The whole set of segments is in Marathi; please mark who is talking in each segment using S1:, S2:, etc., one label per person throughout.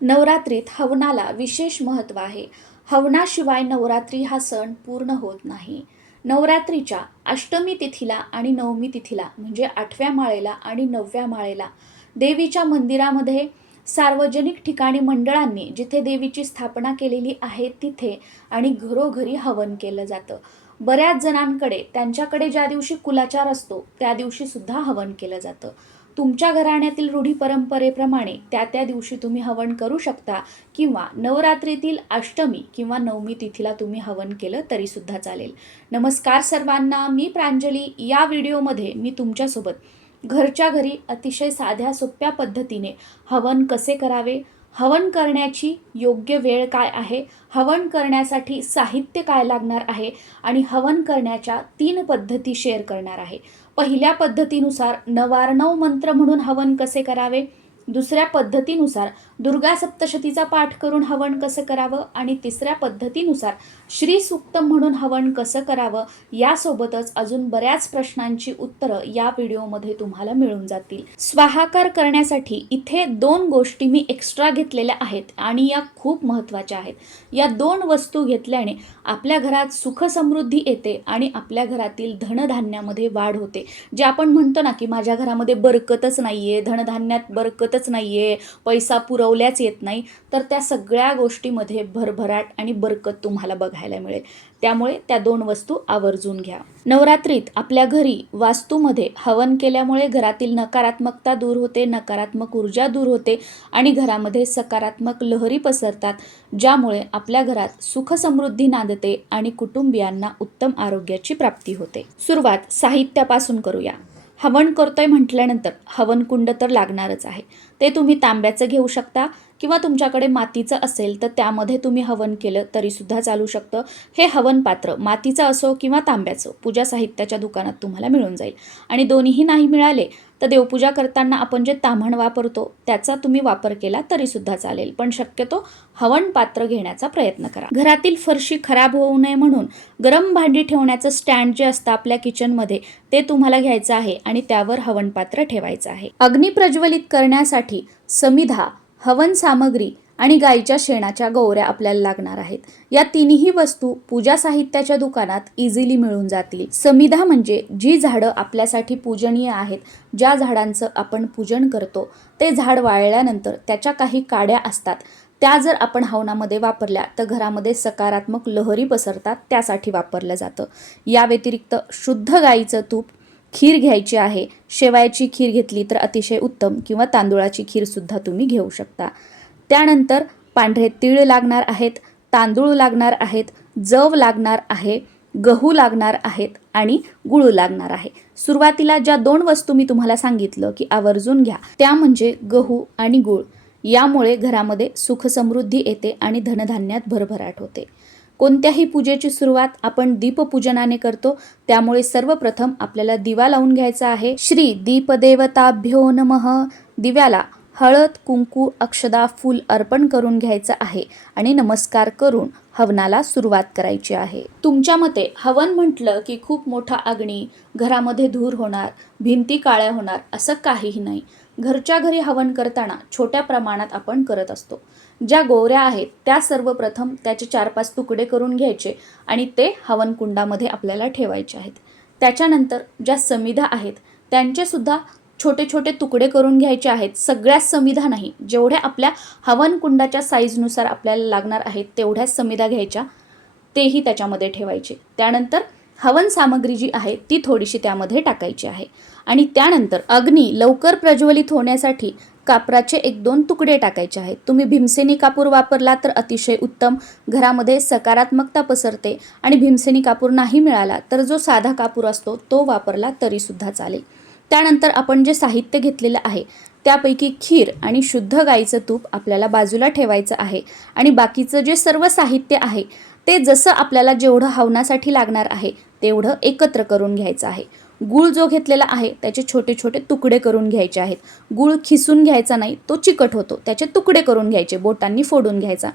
S1: नवरात्रीत हवनाला विशेष महत्त्व आहे. हवनाशिवाय नवरात्री हा सण पूर्ण होत नाही. नवरात्रीच्या अष्टमी तिथीला आणि नवमी तिथीला म्हणजे आठव्या माळेला आणि नवव्या माळेला देवीच्या मंदिरामध्ये सार्वजनिक ठिकाणी मंडळांनी जिथे देवीची स्थापना केलेली आहे तिथे आणि घरोघरी हवन केलं जातं. बऱ्याच जणांकडे त्यांच्याकडे ज्या दिवशी कुलाचार असतो त्या दिवशी सुद्धा हवन केलं जातं. तुमच्या घराण्यातील रूढी परंपरेप्रमाणे त्या त्या दिवशी तुम्ही हवन करू शकता किंवा नवरात्रीतील अष्टमी किंवा नवमी तिथीला तुम्ही हवन केलं तरीसुद्धा चालेल. नमस्कार सर्वांना मी प्रांजली. या व्हिडिओमध्ये मी तुमच्यासोबत घरच्या घरी अतिशय साध्या सोप्या पद्धतीने हवन कसे करावे हवन करण्याची योग्य वेळ काय आहे हवन करण्यासाठी साहित्य काय लागणार आहे आणि हवन करण्याच्या तीन पद्धती शेअर करणार आहे. पहिल्या पद्धतीनुसार नवारणव मंत्र म्हणून हवन कसे करावे? दुसऱ्या पद्धतीनुसार दुर्गा सप्तशतीचा पाठ करून हवन कसं करावं आणि तिसऱ्या पद्धतीनुसार श्रीसूक्तम म्हणून हवन कसं करावं यासोबतच अजून बऱ्याच प्रश्नांची उत्तरं या व्हिडिओमध्ये तुम्हाला मिळून जातील. स्वाहाकार करण्यासाठी इथे दोन गोष्टी मी एक्स्ट्रा घेतलेल्या आहेत आणि या खूप महत्त्वाच्या आहेत. या दोन वस्तू घेतल्याने आपल्या घरात सुख समृद्धी येते आणि आपल्या घरातील धनधान्यामध्ये वाढ होते. जे आपण म्हणतो ना की माझ्या घरामध्ये बरकतच नाही आहे धनधान्यात बरकतच नाही आहे पैसा उगवल्याच येत नाही तर त्या सगळ्या गोष्टीमध्ये भरभराट आणि बरकत तुम्हाला बघायला मिळेल. त्यामुळे त्या दोन वस्तू आवर्जून घ्या. नवरात्रीत आपल्या घरी वास्तूमध्ये हवन केल्यामुळे घरातील नकारात्मकता दूर होते नकारात्मक ऊर्जा दूर होते आणि घरामध्ये सकारात्मक लहरी पसरतात ज्यामुळे आपल्या घरात सुखसमृद्धी नांदते आणि कुटुंबियांना उत्तम आरोग्याची प्राप्ती होते. सुरुवात साहित्यापासून करूया. हवन करतोय म्हटल्यानंतर हवनकुंड तर लागणारच आहे. ते तुम्ही तांब्याचं घेऊ शकता किंवा तुमच्याकडे मातीचं असेल तर त्यामध्ये तुम्ही हवन केलं तरीसुद्धा चालू शकतं. हे हवन पात्र मातीचं असो किंवा तांब्याचं पूजा साहित्याच्या दुकानात तुम्हाला मिळून जाईल. आणि दोन्हीही नाही मिळाले तर देवपूजा करताना आपण जे ताम्हण वापरतो त्याचा तुम्ही वापर केला तरीसुद्धा चालेल. पण शक्यतो हवन पात्र घेण्याचा प्रयत्न करा. घरातील फरशी खराब होऊ नये म्हणून गरम भांडी ठेवण्याचं स्टँड जे असतं आपल्या किचनमध्ये ते तुम्हाला घ्यायचं आहे आणि त्यावर हवन पात्र ठेवायचं आहे. अग्नी प्रज्वलित करण्यासाठी समिधा हवन सामग्री आणि गाईच्या शेणाच्या गौऱ्या आपल्याला लागणार आहेत. या तिन्ही वस्तू पूजा साहित्याच्या दुकानात इझिली मिळून जातील. समिधा म्हणजे जी झाडं आपल्यासाठी पूजनीय आहेत ज्या झाडांचं आपण पूजन करतो ते झाड वाळल्यानंतर त्याच्या काही काड्या असतात. त्या जर आपण हवनामध्ये वापरल्या तर घरामध्ये सकारात्मक लहरी पसरतात त्यासाठी वापरलं जातं. या व्यतिरिक्त शुद्ध गाईचं तूप खीर घ्यायची आहे. शेवायाची खीर घेतली तर अतिशय उत्तम किंवा तांदुळाची खीरसुद्धा तुम्ही घेऊ शकता. त्यानंतर पांढरे तीळ लागणार आहेत तांदूळ लागणार आहेत जव लागणार आहे गहू लागणार आहेत आणि गुळ लागणार आहे. सुरुवातीला ज्या दोन वस्तू मी तुम्हाला सांगितलं की आवर्जून घ्या त्या म्हणजे गहू आणि गुळ. यामुळे घरामध्ये सुख समृद्धी येते आणि धनधान्यात भरभराट होते. कोणत्याही पूजेची सुरुवात आपण दीपपूजनाने करतो त्यामुळे सर्वप्रथम आपल्याला दिवा लावून घ्यायचा आहे. श्री दीपदेवताभ्यो नमः. दिव्याला हळद कुंकू अक्षदा फूल अर्पण करून घ्यायचं आहे आणि नमस्कार करून हवनाला सुरुवात करायची आहे. तुमच्या मते हवन म्हटलं की खूप मोठा अग्नी घरामध्ये धूर होणार भिंती काळ्या होणार असं काहीही नाही. घरच्या घरी हवन करताना छोट्या प्रमाणात आपण करत असतो. ज्या गोवऱ्या आहेत त्या सर्वप्रथम त्याचे चार पाच तुकडे करून घ्यायचे आणि ते हवनकुंडामध्ये आपल्याला ठेवायचे आहेत. त्याच्यानंतर ज्या समिधा आहेत त्यांचेसुद्धा छोटे छोटे तुकडे करून घ्यायचे आहेत. सगळ्या समिधा नाही. जेवढ्या आपल्या हवनकुंडाच्या साईजनुसार आपल्याला लागणार आहेत तेवढ्याच समिधा घ्यायच्या. तेही त्याच्यामध्ये ठेवायचे. त्यानंतर हवन सामग्री जी आहे ती थोडीशी त्यामध्ये टाकायची आहे. आणि त्यानंतर अग्नी लवकर प्रज्वलित होण्यासाठी कापराचे एक दोन तुकडे टाकायचे आहेत. तुम्ही भीमसेनी कापूर वापरला तर अतिशय उत्तम. घरामध्ये सकारात्मकता पसरते आणि भीमसेनी कापूर नाही मिळाला तर जो साधा कापूर असतो तो वापरला तरीसुद्धा चालेल. त्यानंतर आपण जे साहित्य घेतलेलं आहे त्यापैकी खीर आणि शुद्ध गाईचं तूप आपल्याला बाजूला ठेवायचं आहे. आणि बाकीचं जे सर्व साहित्य आहे ते जसं आपल्याला जेवढं हवनासाठी लागणार आहे तेवढं एकत्र करून घ्यायचं आहे. गूळ जो घेतलेला आहे त्याचे छोटे छोटे तुकडे करून घ्यायचे आहेत. गूळ खिसून घ्यायचा नाही तो चिकट होतो. त्याचे तुकडे करून घ्यायचे बोटांनी फोडून घ्यायचा.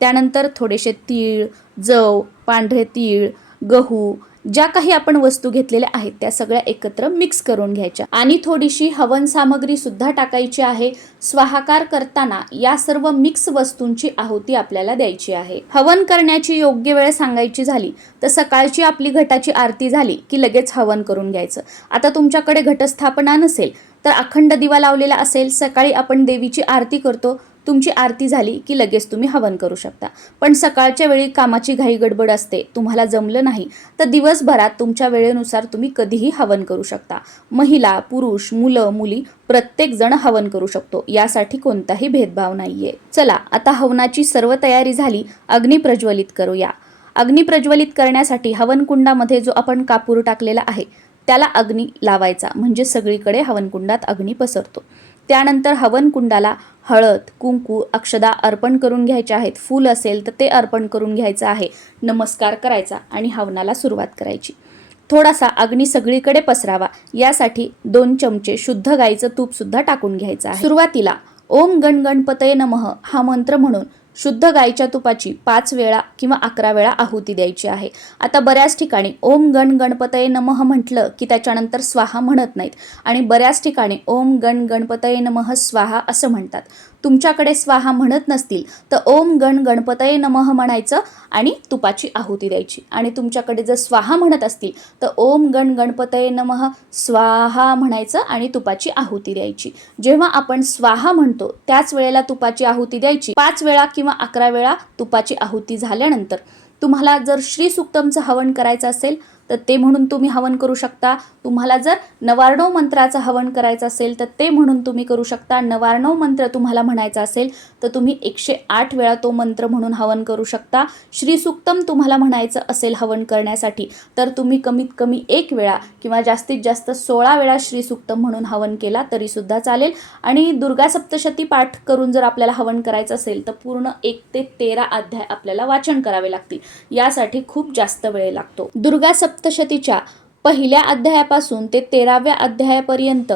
S1: त्यानंतर थोडेसे तीळ जव पांढरे तीळ गहू ज्या काही आपण वस्तू घेतलेल्या आहेत त्या सगळ्या एकत्र मिक्स करून घ्यायच्या. आणि थोडीशी हवन सामग्री सुद्धा टाकायची आहे. स्वाहाकार करताना या सर्व मिक्स वस्तूंची आहुती आपल्याला द्यायची आहे. हवन करण्याची योग्य वेळ सांगायची झाली तर सकाळची आपली घटाची आरती झाली की लगेच हवन करून घ्यायचं. आता तुमच्याकडे घटस्थापना नसेल तर अखंड दिवा लावलेला असेल सकाळी आपण देवीची आरती करतो तुमची आरती झाली की लगेच तुम्ही हवन करू शकता. पण सकाळच्या वेळी कामाची घाई गडबड असते तुम्हाला जमलं नाही तर दिवसभरात तुमच्या वेळेनुसार तुम्ही कधीही हवन करू शकता. महिला पुरुष मुलं मुली प्रत्येक जण हवन करू शकतो. यासाठी कोणताही भेदभाव नाहीये. चला आता हवनाची सर्व तयारी झाली अग्नी प्रज्वलित करूया. अग्नी प्रज्वलित करण्यासाठी हवनकुंडामध्ये जो आपण कापूर टाकलेला आहे त्याला अग्नी लावायचा. म्हणजे सगळीकडे हवनकुंडात अग्नी पसरतो. त्यानंतर हवनकुंडाला हळद कुंकू अक्षदा अर्पण करून घ्यायचे आहेत. फूल असेल तर ते अर्पण करून घ्यायचं आहे. नमस्कार करायचा आणि हवनाला सुरुवात करायची. थोडासा अग्नी सगळीकडे पसरावा. यासाठी दोन चमचे शुद्ध गाईचं तूप सुद्धा टाकून घ्यायचं आहे. सुरुवातीला ओम गण गणपतये नमः हा मंत्र म्हणून शुद्ध गाईच्या तुपाची पाच वेळा किंवा अकरा वेळा आहुती द्यायची आहे. आता बऱ्याच ठिकाणी ओम गण गणपतये नमः म्हटलं की त्याच्यानंतर स्वाहा म्हणत नाहीत. आणि बऱ्याच ठिकाणी ओम गण गणपतये नमः स्वाहा असं म्हणतात. तुमच्याकडे स्वाहा म्हणत नसतील तर ओम गण गणपतये नमः म्हणायचं आणि तुपाची आहुती द्यायची. आणि तुमच्याकडे जर स्वाहा म्हणत असतील तर ओम गण गणपतये नमः स्वाहा म्हणायचं आणि तुपाची आहुती द्यायची. जेव्हा आपण स्वाहा म्हणतो त्याच वेळेला तुपाची आहुती द्यायची. पाच वेळा किंवा अकरा वेळा तुपाची आहुती झाल्यानंतर. तुम्हाला जर श्री सुक्तमचं हवन करायचं असेल तर ते म्हणून तुम्ही हवन करू शकता. तुम्हाला जर नवारणव मंत्राचं हवन करायचं असेल तर ते म्हणून तुम्ही करू शकता. नवारणव मंत्र तुम्हाला म्हणायचा असेल तर तुम्ही एकशे आठ वेळा तो मंत्र म्हणून हवन करू शकता. श्रीसुक्तम तुम्हाला म्हणायचं असेल हवन करण्यासाठी तर तुम्ही कमीत कमी एक वेळा किंवा जास्तीत जास्त सोळा वेळा श्रीसूक्तम म्हणून हवन केला तरीसुद्धा चालेल. आणि दुर्गा सप्तशती पाठ करून जर आपल्याला हवन करायचं असेल तर पूर्ण एक ते तेरा अध्याय आपल्याला वाचन करावे लागतील. यासाठी खूप जास्त वेळ लागतो. दुर्गा सप्तशतीच्या पहिल्या अध्यायापासून ते तेराव्या अध्यायापर्यंत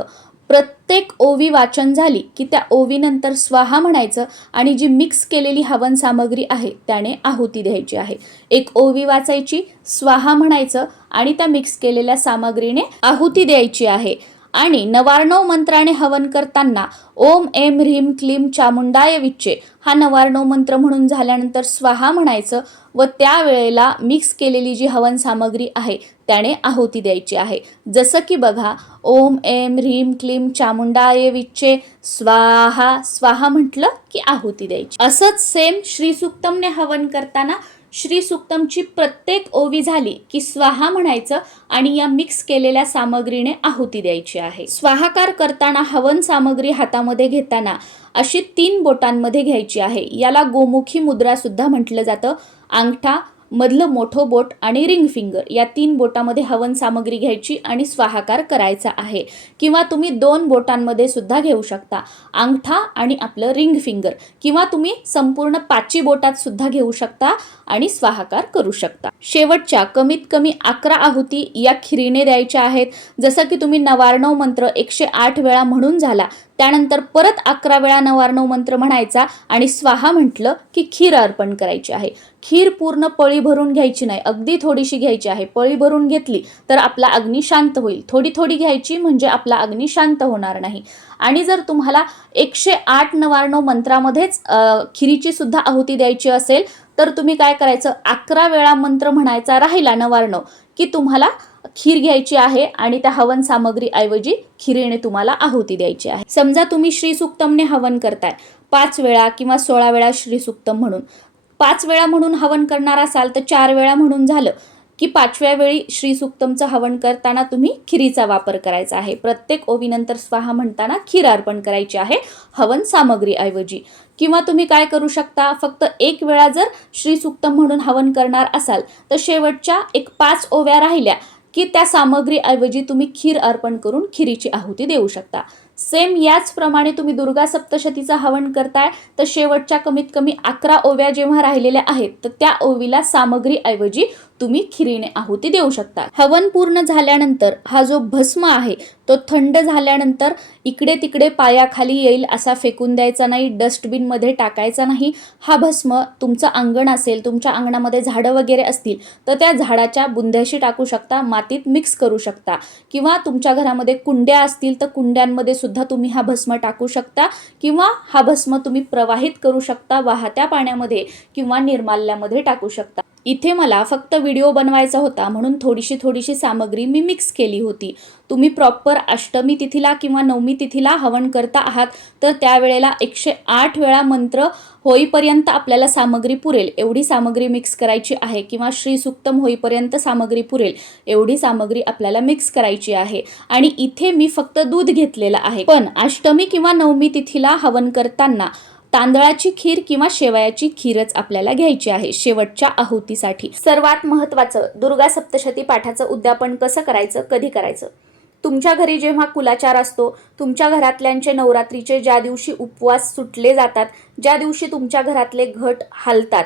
S1: प्रत्येक ओवी वाचन झाली की त्या ओवीनंतर स्वाहा म्हणायचं आणि जी मिक्स केलेली हवन सामग्री आहे त्याने आहुती द्यायची आहे. एक ओवी वाचायची स्वाहा म्हणायचं आणि त्या मिक्स केलेल्या सामग्रीने आहुती द्यायची आहे. आणि नवार्णव मंत्राने हवन करताना ओम एम ह्रीम क्लीम चामुंडाय विच्चे हा नवार्णव मंत्र म्हणून झाल्यानंतर स्वाहा म्हणायचं व त्यावेळेला मिक्स केलेली जी हवन सामग्री आहे त्याने आहुती द्यायची आहे. जसं की बघा ओम एम ह्रीम क्लीम चामुंडाय विच्चे स्वाहा स्वाहा म्हटलं की आहुती द्यायची. असंच सेम श्री सुक्तमने हवन करताना श्री सुक्तमची प्रत्येक ओवी झाली की स्वाहा म्हणायचं आणि या मिक्स केलेल्या सामग्रीने आहुती द्यायची आहे. स्वाहाकार करताना हवन सामग्री हातामध्ये घेताना अशी तीन बोटांमध्ये घ्यायची आहे. याला गोमुखी मुद्रा सुद्धा म्हटलं जातं. अंगठा मधलं मोठं बोट आणि रिंग फिंगर या तीन बोटामध्ये हवन सामग्री घ्यायची आणि स्वाहाकार करायचा आहे. किंवा तुम्ही दोन बोटांमध्ये सुद्धा घेऊ शकता. अंगठा आणि आपलं रिंग फिंगर. किंवा तुम्ही संपूर्ण पाची बोटात सुद्धा घेऊ शकता आणि स्वाहाकार करू शकता. शेवटच्या कमीत कमी अकरा आहुती या खिरीने द्यायच्या आहेत. जसं की तुम्ही नवारणव मंत्र एकशे आठ वेळा म्हणून झाला त्यानंतर परत अकरा वेळा नवार्णव मंत्र म्हणायचा आणि स्वाहा म्हटलं की खीर अर्पण करायची आहे. खीर पूर्ण पळी भरून घ्यायची नाही अगदी थोडीशी घ्यायची आहे. पळी भरून घेतली तर आपला अग्नी शांत होईल. थोडी थोडी घ्यायची म्हणजे आपला अग्नी शांत होणार नाही. आणि जर तुम्हाला एकशे आठ नवार्णव मंत्रामध्येच खिरीची सुद्धा आहुती द्यायची असेल तर तुम्ही काय करायचं? अकरा वेळा मंत्र म्हणायचा राहिला नवार्णव की तुम्हाला खीर घ्यायची आहे आणि त्या हवन सामग्री ऐवजी खिरीने तुम्हाला आहुती द्यायची आहे. समजा तुम्ही श्री सुक्तमने हवन करताय. पाच वेळा किंवा सोळा वेळा श्री सुक्तम म्हणून. पाच वेळा म्हणून हवन करणार असाल तर चार वेळा म्हणून झालं की पाचव्या वेळी श्री सुक्तमचं हवन करताना तुम्ही खिरीचा वापर करायचा आहे. प्रत्येक ओवीनंतर स्वाहा म्हणताना खीर अर्पण करायची आहे हवन सामग्रीऐवजी किंवा तुम्ही काय करू शकता? फक्त एक वेळा जर श्री सुक्तम म्हणून हवन करणार असाल तर शेवटच्या एक पाच ओव्या राहिल्या की त्या सामग्रीऐवजी तुम्ही खीर अर्पण करून खिरीची आहुती देऊ शकता. सेम याचप्रमाणे तुम्ही दुर्गा सप्तशतीचं हवन करताय तर शेवटच्या कमीत कमी अकरा ओव्या जेव्हा राहिलेल्या आहेत तर त्या ओवीला सामग्रीऐवजी तुम्ही खिरीने आहुती देऊ शकता. हवन पूर्ण झाल्यानंतर हा जो भस्म आहे तो थंड झाल्यानंतर इकडे तिकडे पायाखाली येईल असा फेकून द्यायचा नाही डस्टबिनमध्ये टाकायचा नाही. हा भस्म तुमचं अंगण असेल तुमच्या अंगणामध्ये झाडं वगैरे असतील तर त्या झाडाच्या बुंद्याशी टाकू शकता मातीत मिक्स करू शकता. किंवा तुमच्या घरामध्ये कुंड्या असतील तर कुंड्यांमध्ये सुद्धा तुम्ही हा भस्म टाकू शकता. किंवा हा भस्म तुम्ही प्रवाहित करू शकता वाहत्या पाण्यामध्ये किंवा निर्माल्यामध्ये टाकू शकता. इथे मला फक्त व्हिडिओ बनवायचा होता म्हणून थोडीशी थोडीशी सामग्री मी मिक्स केली होती. तुम्ही प्रॉपर अष्टमी तिथीला किंवा नवमी तिथीला हवन करता आहात तर त्यावेळेला एकशे आठ वेळा मंत्र होईपर्यंत आपल्याला सामग्री पुरेल. एवढी सामग्री मिक्स करायची आहे किंवा श्री सुक्तम होईपर्यंत सामग्री पुरेल एवढी सामग्री आपल्याला मिक्स करायची आहे. आणि इथे मी फक्त दूध घेतलेलं आहे. पण अष्टमी किंवा नवमी तिथीला हवन करताना तांदळाची खीर किंवा शेवयाची खीरच आपल्याला घ्यायची आहे शेवटच्या आहुतीसाठी. सर्वात महत्त्वाचं दुर्गा सप्तशती पाठाचं उद्यापन कसं करायचं कधी करायचं? तुमच्या घरी जेव्हा कुलाचार असतो तुमच्या घरातल्यांचे नवरात्रीचे ज्या दिवशी उपवास सुटले जातात ज्या दिवशी तुमच्या घरातले घट हालतात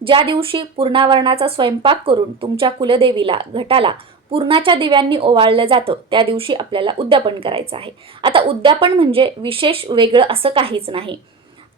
S1: ज्या दिवशी पूर्णावरणाचा स्वयंपाक करून तुमच्या कुलदेवीला घटाला पूर्णाच्या दिव्यांनी ओवाळलं जातं त्या दिवशी आपल्याला उद्यापन करायचं आहे. आता उद्यापन म्हणजे विशेष वेगळं असं काहीच नाही.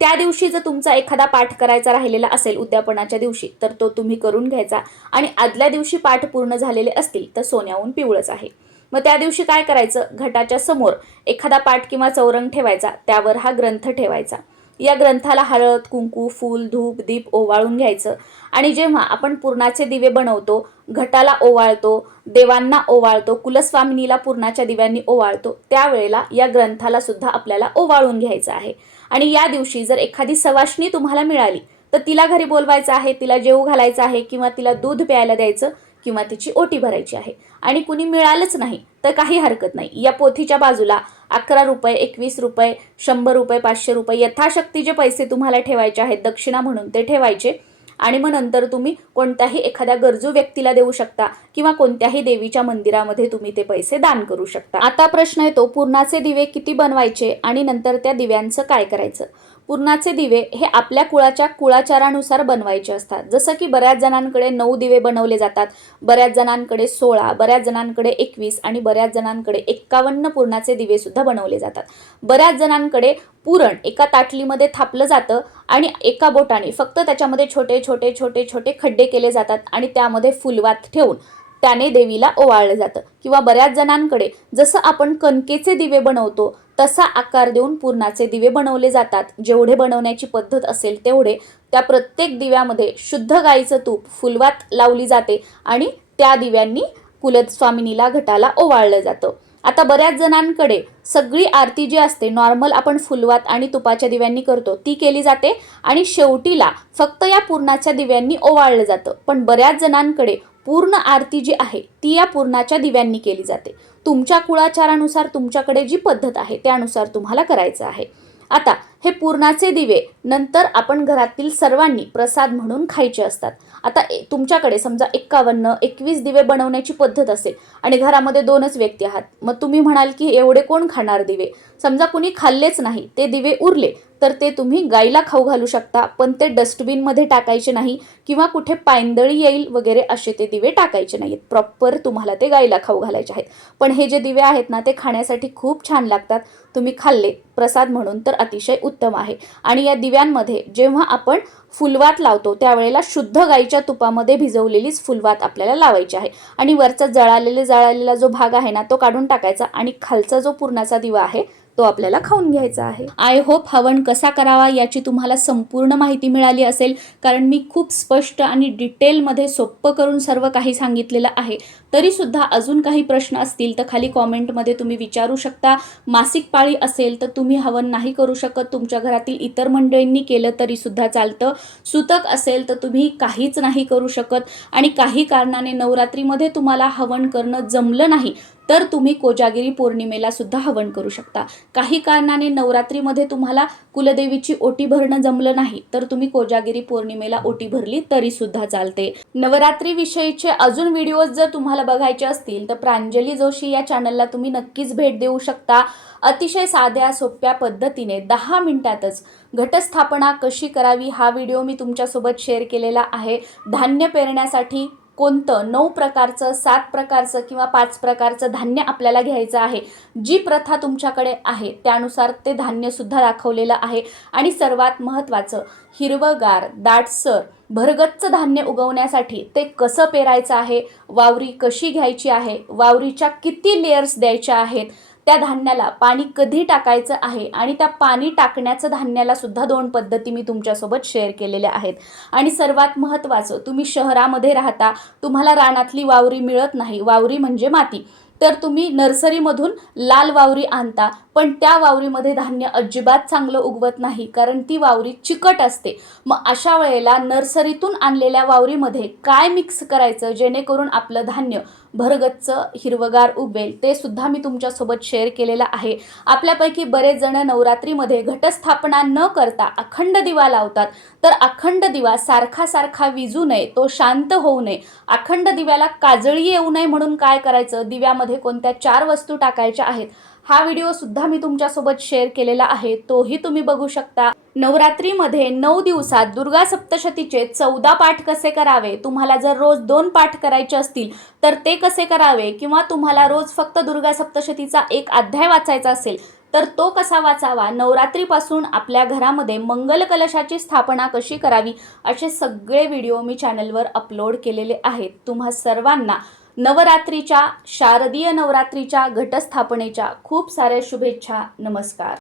S1: त्या दिवशी जर तुमचा एखादा पाठ करायचा राहिलेला असेल उद्यापनाच्या दिवशी तर तो तुम्ही करून घ्यायचा. आणि आदल्या दिवशी पाठ पूर्ण झालेले असतील तर सोन्याहून पिवळच आहे. मग त्या दिवशी काय करायचं? घटाच्या समोर एखादा पाठ किंवा चौरंग ठेवायचा त्यावर हा ग्रंथ ठेवायचा. या ग्रंथाला हळद कुंकू फूल धूप दीप ओवाळून घ्यायचं. आणि जेव्हा आपण पूर्णाचे दिवे बनवतो घटाला ओवाळतो देवांना ओवाळतो कुलस्वामिनीला पूर्णाच्या दिव्यांनी ओवाळतो त्यावेळेला या ग्रंथाला सुद्धा आपल्याला ओवाळून घ्यायचं आहे. आणि या दिवशी जर एखादी सवाशणी तुम्हाला मिळाली तर तिला घरी बोलवायचं आहे तिला जेऊ घालायचं आहे किंवा तिला दूध प्यायला द्यायचं किंवा तिची ओटी भरायची आहे आणि कुणी मिळालंच नाही तर काही हरकत नाही. या पोथीच्या बाजूला अकरा रुपये एकवीस रुपये शंभर रुपये पाचशे रुपये यथाशक्ती जे पैसे तुम्हाला ठेवायचे आहेत दक्षिणा म्हणून ते ठेवायचे. आणि मग नंतर तुम्ही कोणत्याही एखाद्या गरजू व्यक्तीला देऊ शकता किंवा कोणत्याही देवीच्या मंदिरामध्ये तुम्ही ते पैसे दान करू शकता. आता प्रश्न येतो पूर्णाचे दिवे किती बनवायचे आणि नंतर त्या दिव्यांचं काय करायचं? पूर्णाचे दिवे हे आपल्या कुळाच्या कुळाचारानुसार बनवायचे असतात. जसं की बऱ्याच जणांकडे नऊ दिवे बनवले जातात. बऱ्याच जणांकडे सोळा बऱ्याच जणांकडे एकवीस आणि बऱ्याच जणांकडे एक्कावन्न पूर्णाचे दिवे सुद्धा बनवले जातात. बऱ्याच जणांकडे पुरण एका ताटलीमध्ये थापलं जातं आणि एका बोटाने फक्त त्याच्यामध्ये छोटे छोटे छोटे छोटे खड्डे केले जातात आणि त्यामध्ये फुलवात ठेवून त्याने देवीला ओवाळलं जातं. किंवा बऱ्याच जणांकडे जसं आपण कणकेचे दिवे बनवतो तसा आकार देऊन पूर्णाचे दिवे बनवले जातात. जेवढे बनवण्याची पद्धत असेल तेवढे त्या प्रत्येक दिव्यामध्ये शुद्ध गाईचं तूप फुलवात लावली जाते आणि त्या दिव्यांनी कुलस्वामिनीला घटाला ओवाळलं जातं. आता बऱ्याच जणांकडे सगळी आरती जी असते नॉर्मल आपण फुलवात आणि तुपाच्या दिव्यांनी करतो ती केली जाते आणि शेवटीला फक्त या पूर्णाच्या दिव्यांनी ओवाळलं जातं. पण बऱ्याच जणांकडे पूर्ण आरती जी आहे ती या पूर्णाच्या दिव्यांनी केली जाते. तुमच्या कुळाचारानुसार तुमच्याकडे जी पद्धत आहे त्यानुसार तुम्हाला करायचं आहे. आता हे पूर्णाचे दिवे नंतर आपण घरातील सर्वांनी प्रसाद म्हणून खायचे असतात. आता ए- तुमच्याकडे समजा एक्कावन्न एकवीस दिवे बनवण्याची पद्धत असेल आणि घरामध्ये दोनच व्यक्ती आहात मग तुम्ही म्हणाल की एवढे कोण खाणार दिवे? समजा कुणी खाल्लेच नाही ते दिवे उरले तर ते तुम्ही गाईला खाऊ घालू शकता पण ते डस्टबिनमध्ये टाकायचे नाही किंवा कुठे पायंदळी येईल वगैरे असे ते दिवे टाकायचे नाहीत. प्रॉपर तुम्हाला ते गाईला खाऊ घालायचे आहेत. पण हे जे दिवे आहेत ना ते खाण्यासाठी खूप छान लागतात. तुम्ही खाल्ले प्रसाद म्हणून तर अतिशय उत्तम आहे. आणि या दिव्यांमध्ये जेव्हा आपण फुलवात लावतो त्यावेळेला शुद्ध गाईच्या तुपामध्ये भिजवलेलीच फुलवात आपल्याला लावायची आहे. आणि वरचा जळालेले जळालेला जो भाग आहे ना तो काढून टाकायचा आणि खालचा जो पूर्णाचा दिवा आहे तो आपल्याला खाऊन घ्यायचा आहे. आय होप हवन कसा करावा याची तुम्हाला संपूर्ण माहिती मिळाली असेल कारण मी खूप स्पष्ट आणि डिटेलमध्ये सोप्पं करून सर्व काही सांगितलेलं आहे. तरीसुद्धा अजून काही प्रश्न असतील तर खाली कॉमेंटमध्ये तुम्ही विचारू शकता. मासिक पाळी असेल तर तुम्ही हवन नाही करू शकत. तुमच्या घरातील इतर मंडळींनी केलं तरीसुद्धा चालतं. सुतक असेल तर तुम्ही काहीच नाही करू शकत. आणि काही कारणाने नवरात्रीमध्ये तुम्हाला हवन करणं जमलं नाही तर तुम्ही कोजागिरी पौर्णिमेला सुद्धा हवन करू शकता. काही कारणाने नवरात्रीमध्ये तुम्हाला कुलदेवीची ओटी भरणं जमलं नाही तर तुम्ही कोजागिरी पौर्णिमेला ओटी भरली तरी सुद्धा चालते. नवरात्री विषयीचे अजून व्हिडिओज जर तुम्हाला तुम्हाला बघायचे असतील तर प्रांजली जोशी या चॅनलला तुम्ही नक्कीच भेट देऊ शकता. अतिशय साध्या सोप्या पद्धतीने दहा मिनिटातच घटस्थापना कशी करावी हा व्हिडिओ मी तुमच्यासोबत शेअर केलेला आहे. धान्य पेरण्यासाठी कोणतं नऊ प्रकारचं सात प्रकारचं किंवा पाच प्रकारचं धान्य आपल्याला घ्यायचं आहे जी प्रथा तुमच्याकडे आहे त्यानुसार ते धान्यसुद्धा दाखवलेलं आहे. आणि सर्वात महत्त्वाचं हिरवगार दाटसर भरगच्च धान्य उगवण्यासाठी ते कसं पेरायचं आहे वावरी कशी घ्यायची आहे वावरीच्या किती लेयर्स द्यायच्या आहेत त्या धान्याला पाणी कधी टाकायचं आहे आणि त्या पाणी टाकण्याचं धान्याला सुद्धा दोन पद्धती मी तुमच्यासोबत शेअर केलेल्या आहेत. आणि सर्वात महत्त्वाचं तुम्ही शहरामध्ये राहता तुम्हाला रानातली वावरी मिळत नाही. वावरी म्हणजे माती. तर तुम्ही नर्सरीमधून लाल वावरी आणता पण त्या वावरीमध्ये धान्य अजिबात चांगलं उगवत नाही कारण ती वावरी चिकट असते. मग अशा वेळेला नर्सरीतून आणलेल्या वावरीमध्ये काय मिक्स करायचं जेणेकरून आपलं धान्य भरगच्च हिरवगार उगवेल? ते सुद्धा मी तुमच्यासोबत शेअर केलेलं आहे. आपल्यापैकी बरेच जण नवरात्रीमध्ये घटस्थापना न करता अखंड दिवा लावतात. तर अखंड दिवा सारखा सारखा विजू नये तो शांत होऊ नये. अखंड दिव्याला काजळी येऊ नये म्हणून काय करायचं? दिव्यामध्ये कोणत्या चार वस्तू टाकायच्या आहेत? हा व्हिडिओ सुद्धा मी तुमच्यासोबत शेअर केलेला आहे तोही तुम्ही बघू शकता. नवरात्रीमध्ये नऊ दिवसात दुर्गा सप्तशतीचे चौदा पाठ कसे करावे तुम्हाला जर रोज दोन पाठ करायचे असतील तर ते कसे करावे किंवा तुम्हाला रोज फक्त दुर्गा सप्तशतीचा एक अध्याय वाचायचा असेल तर तो कसा वाचावा? नवरात्रीपासून आपल्या घरामध्ये मंगल कलशाची स्थापना कशी करावी? असे सगळे व्हिडिओ मी चॅनलवर अपलोड केलेले आहेत. तुम्हा सर्वांना नवरात्रीच्या शारदीय नवरात्रीच्या घटस्थापनेच्या खूप साऱ्या शुभेच्छा. नमस्कार.